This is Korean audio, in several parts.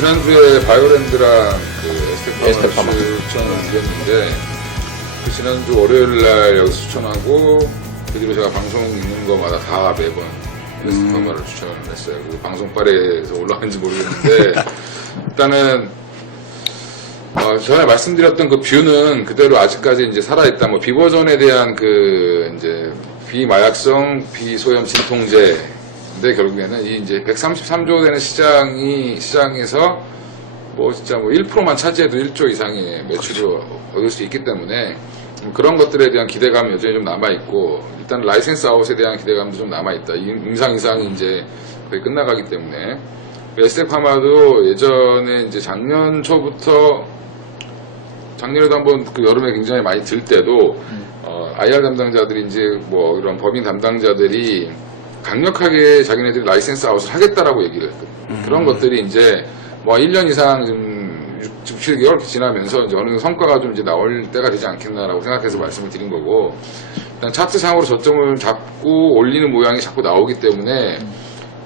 지난주에 바이오랜드랑 그 에스테파마 추천을 드렸는데, 그 지난주 월요일날 여기서 추천하고, 그 뒤로 제가 방송 있는 거마다 다 매번 에스테파마를 추천을 했어요. 그 방송빨에서 올라간지 모르겠는데, 일단은, 전에 말씀드렸던 그 뷰는 그대로 아직까지 이제 살아있다. 뭐, 비버전에 대한 그, 이제, 비마약성, 비소염 진통제. 근데 결국에는 이 이제 133조 되는 시장에서 뭐 진짜 뭐 1%만 차지해도 1조 이상의 매출을 얻을 수 있기 때문에 그런 것들에 대한 기대감이 여전히 좀 남아있고, 일단 라이센스 아웃에 대한 기대감도 좀 남아있다. 임상 이상이 이제 거의 끝나가기 때문에. 에스테파마도 예전에 이제 작년 초부터, 작년에도 한번 그 여름에 굉장히 많이 들 때도 IR 담당자들이 이제 뭐 이런 법인 담당자들이 강력하게 자기네들이 라이센스 아웃을 하겠다라고 얘기를 했거든요. 그런 것들이 이제 뭐 1년 이상 좀 6, 7개월 지나면서 이제 어느 정도 성과가 좀 이제 나올 때가 되지 않겠나라고 생각해서 말씀을 드린 거고, 일단 차트상으로 저점을 잡고 올리는 모양이 자꾸 나오기 때문에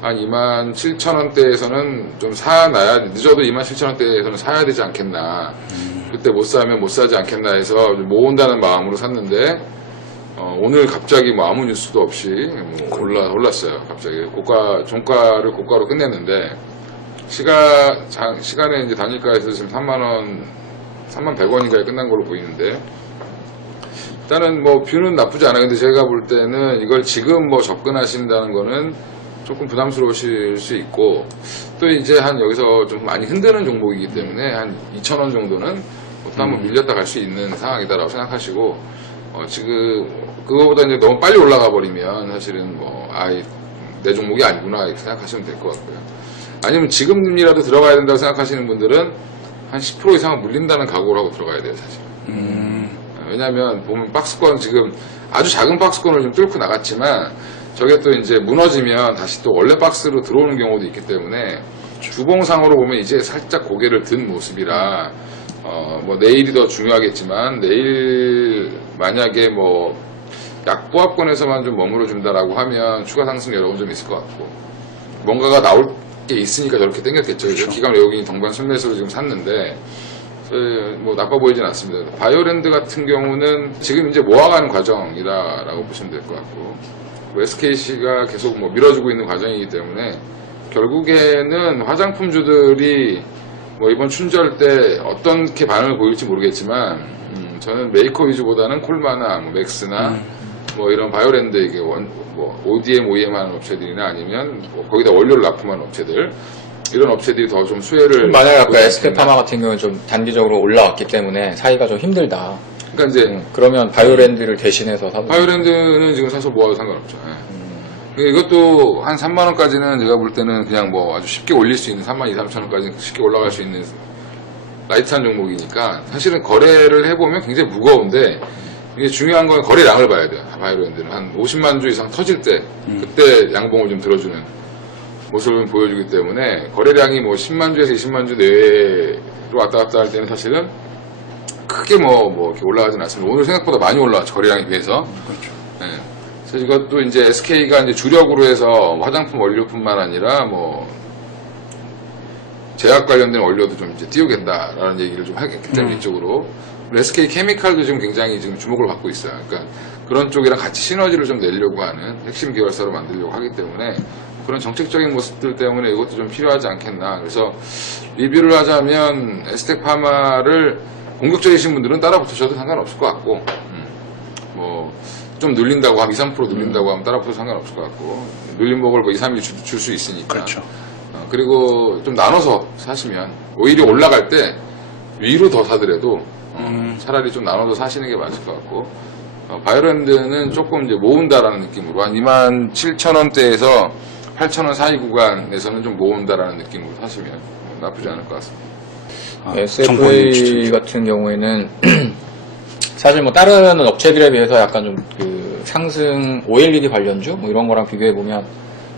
한 27,000원대에서는 좀 사놔야, 늦어도 27,000원대에서는 사야 되지 않겠나. 그때 못 사면 못 사지 않겠나 해서 모은다는 마음으로 샀는데, 오늘 갑자기 뭐 아무 뉴스도 없이 뭐 올랐어요. 갑자기 종가를 고가로 끝냈는데, 시간에 이제 단일가에서 지금 31,100원인가에 끝난 걸로 보이는데, 일단은 뭐 뷰는 나쁘지 않아요. 근데 제가 볼 때는 이걸 지금 뭐 접근하신다는 거는 조금 부담스러우실 수 있고, 또 이제 한 여기서 좀 많이 흔드는 종목이기 때문에 한 2,000원 정도는 또 한번 밀렸다 갈 수 있는 상황이다라고 생각하시고, 지금 그거보다 이제 너무 빨리 올라가 버리면 사실은 뭐 내 종목이 아니구나 이렇게 생각하시면 될 것 같고요. 아니면 지금이라도 들어가야 된다고 생각하시는 분들은 한 10% 이상은 물린다는 각오를 하고 들어가야 돼요, 사실. 왜냐하면 보면 박스권 지금 아주 작은 박스권을 좀 뚫고 나갔지만, 저게 또 이제 무너지면 다시 또 원래 박스로 들어오는 경우도 있기 때문에, 주봉상으로 보면 이제 살짝 고개를 든 모습이라, 뭐 내일이 더 중요하겠지만, 내일 만약에 뭐 약보합권에서만 좀 머물러 준다라고 하면 추가 상승 여러 번 좀 있을 것 같고, 뭔가가 나올 게 있으니까 저렇게 땡겼겠죠. 그렇죠. 기관 외국인이 동반순매수로 지금 샀는데, 뭐 나빠 보이진 않습니다. 바이오랜드 같은 경우는 지금 이제 모아가는 과정이다라고 보시면 될 것 같고, SKC가 계속 뭐 밀어주고 있는 과정이기 때문에, 결국에는 화장품주들이 뭐 이번 춘절 때 어떻게 반응을 보일지 모르겠지만, 저는 메이커 위주보다는 콜마나 뭐 맥스나 뭐 이런 바이오랜드, 이게 뭐 ODM, OEM 하는 업체들이나 아니면 뭐 거기다 원료를 납품하는 업체들, 이런 업체들이 더 좀 수혜를. 만약에 아까 에스테파마 같은 경우는 좀 단기적으로 올라왔기 때문에 사기가 좀 힘들다. 그러니까 이제 그러면 바이오랜드를 대신해서 사도. 바이오랜드는 지금 사서 모아도 상관없죠. 이것도 한 3만원까지는 제가 볼 때는 그냥 뭐 아주 쉽게 올릴 수 있는, 32,000~33,000원까지 쉽게 올라갈 수 있는 라이트한 종목이니까, 사실은 거래를 해보면 굉장히 무거운데, 이게 중요한 건 거래량을 봐야 돼요. 바이오랜드는 한 50만 주 이상 터질 때, 그때 양봉을 좀 들어주는 모습을 보여주기 때문에, 거래량이 뭐 10만 주에서 20만 주 내외로 왔다 갔다 할 때는 사실은 크게 뭐 이렇게 올라가진 않습니다. 오늘 생각보다 많이 올라왔죠, 거래량에 비해서. 그렇죠. 네. 그래서 이것도 이제 SK가 이제 주력으로 해서 화장품 원료뿐만 아니라 뭐 제약 관련된 원료도 좀 이제 띄우겠다라는 얘기를 좀 하겠기 때문에 이쪽으로. SK 케미칼도 지금 굉장히 지금 주목을 받고 있어요. 그러니까 그런 쪽이랑 같이 시너지를 좀 내려고 하는 핵심 계열사로 만들려고 하기 때문에, 그런 정책적인 모습들 때문에 이것도 좀 필요하지 않겠나. 그래서 리뷰를 하자면 에스테파마를 공격적이신 분들은 따라 붙으셔도 상관없을 것 같고, 뭐 좀 늘린다고 하면 2~3% 늘린다고 하면 따라 붙어도 상관없을 것 같고, 늘린 목을 뭐 2~3일 줄 수 있으니까. 그렇죠. 그리고 좀 나눠서 사시면 오히려 올라갈 때 위로 더 사더라도 차라리 좀 나눠서 사시는 게 맞을 것 같고, 바이오랜드는 조금 이제 모은다라는 느낌으로 한 27,000원대에서 8,000원 사이 구간에서는 좀 모은다라는 느낌으로 사시면 나쁘지 않을 것 같습니다. SFA 같은 경우에는 사실 뭐 다른 업체들에 비해서 약간 좀 그 상승 OLED 관련주 뭐 이런 거랑 비교해 보면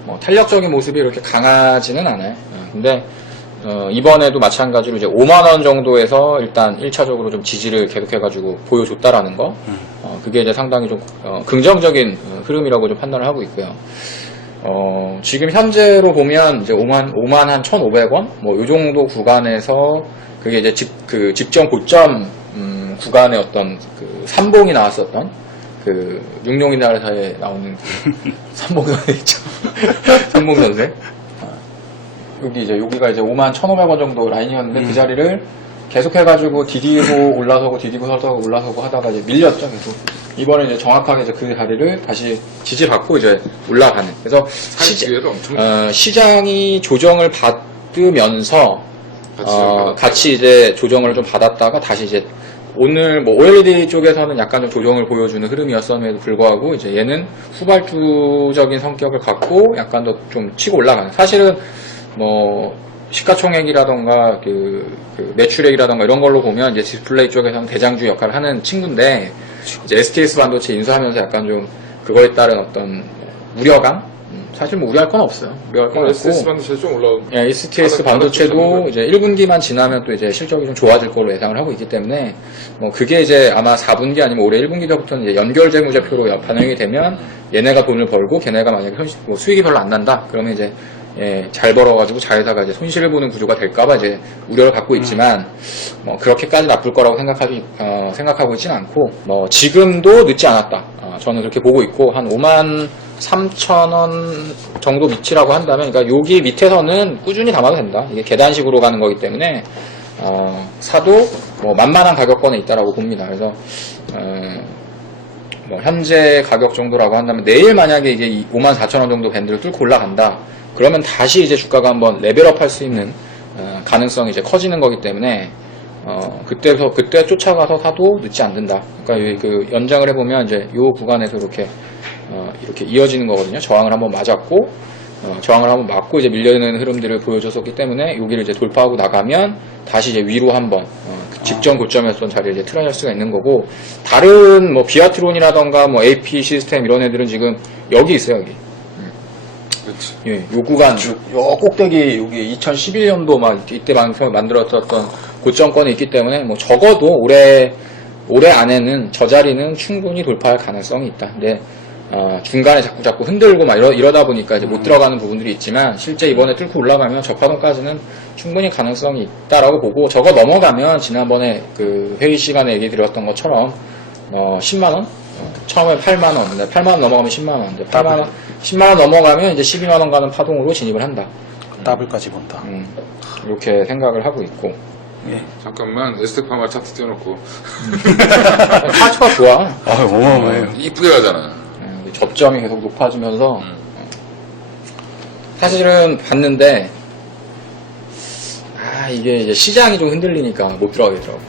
뭐 탄력적인 모습이 이렇게 강하지는 않아요. 근데 이번에도 마찬가지로 이제 5만원 정도에서 일단 1차적으로 좀 지지를 계속해가지고 보여줬다라는 거, 그게 이제 상당히 좀 긍정적인 흐름이라고 좀 판단을 하고 있고요. 지금 현재로 보면 이제 5만 한 1,500원? 뭐, 요 정도 구간에서 그게 이제 직전 고점, 구간의 어떤 그 삼봉이 나왔었던 그 육룡이나라사에 나오는 그 삼봉선생 있죠. 삼봉선생. 여기가 이제 5만 1,500원 정도 라인이었는데 그 자리를 계속해가지고 디디고 올라서고 디디고 서고 올라서고 하다가 이제 밀렸죠. 계속. 이번에 이제 정확하게 이제 그 자리를 다시 지지받고 이제 올라가는. 그래서 기회를 엄청 시장이 조정을 받으면서 같이 이제 조정을 좀 받았다가 다시 이제 오늘 뭐 OLED 쪽에서는 약간 좀 조정을 보여주는 흐름이었음에도 불구하고 이제 얘는 후발주적인 성격을 갖고 약간 더 좀 치고 올라가는. 사실은 뭐 시가총액이라던가 그 매출액이라던가 이런 걸로 보면 이제 디스플레이 쪽에서는 대장주 역할을 하는 친구인데 이제 STS 반도체 인수하면서 약간 좀 그거에 따른 어떤 우려감? 사실 뭐 우려할 건 없어요. 우려할 건 없고. STS 반도체 좀 올라온. 예, STS 반도체도 이제 1분기만 지나면 또 이제 실적이 좀 좋아질 걸로 예상을 하고 있기 때문에 뭐 그게 이제 아마 4분기 아니면 올해 1분기부터는 이제 연결 재무제표로 반영이 되면 얘네가 돈을 벌고 걔네가 만약에 뭐 수익이 별로 안 난다 그러면 이제 잘 벌어가지고 자회사가 이제 손실을 보는 구조가 될까봐 이제 우려를 갖고 있지만, 뭐, 그렇게까지 나쁠 거라고 생각하고 있진 않고, 뭐, 지금도 늦지 않았다. 저는 그렇게 보고 있고, 한 5만 3,000원 정도 밑이라고 한다면, 그러니까 여기 밑에서는 꾸준히 담아도 된다. 이게 계단식으로 가는 거기 때문에, 사도 뭐, 만만한 가격권에 있다라고 봅니다. 그래서, 뭐, 현재 가격 정도라고 한다면, 내일 만약에 이게 54,000원 정도 밴드를 뚫고 올라간다. 그러면 다시 이제 주가가 한번 레벨업 할 수 있는 가능성이 이제 커지는 거기 때문에 그때 쫓아가서 사도 늦지 않는다. 그러니까 그 연장을 해보면 이제 요 구간에서 이렇게 이어지는 거거든요. 저항을 한번 맞았고 저항을 한번 맞고 이제 밀려있는 흐름들을 보여줬었기 때문에 여기를 이제 돌파하고 나가면 다시 이제 위로 한번 직전 고점이었던 자리에 이제 트라이할 수가 있는 거고 다른 뭐 비아트론이라던가 뭐 AP 시스템 이런 애들은 지금 여기 있어요. 여기. 그렇지. 예, 요 구간, 요 꼭대기, 여기 2011년도 막 이때 만들었었던 고점권이 있기 때문에 뭐 적어도 올해 안에는 저 자리는 충분히 돌파할 가능성이 있다. 근데, 중간에 자꾸 흔들고 막 이러다 보니까 이제 못 들어가는 부분들이 있지만 실제 이번에 뚫고 올라가면 저파동까지는 충분히 가능성이 있다라고 보고 저거 넘어가면 지난번에 그 회의 시간에 얘기 드렸던 것처럼, 10만원? 처음에 8만원, 근데 8만원 넘어가면 10만원, 근데 10만원 넘어가면 이제 12만원 가는 파동으로 진입을 한다. 더블까지 본다. 이렇게 생각을 하고 있고. 예. 잠깐만 에스테파마 차트 띄워놓고 차트가 좋아. 어마어마해요. 이쁘게 가잖아. 접점이 계속 높아지면서. 사실은 봤는데, 이게 이제 시장이 좀 흔들리니까 못 들어가겠더라고.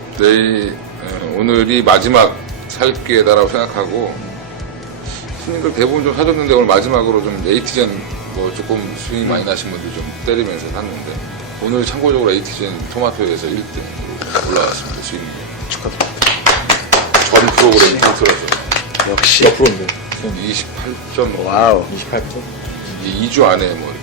오늘이 마지막 살 기회다라고 생각하고 손님들 대부분 좀 사줬는데 오늘 마지막으로 좀 에이티젠 뭐 조금 수익 많이 나신 분들 좀 때리면서 샀는데 오늘 참고적으로 에이티젠 토마토에서 1등 올라왔습니다. 수익률. 축하드립니다. 전 프로그램 통틀어서 역시. 몇 프로인데? 28.5. 와우. 28%? 2주 안에 뭐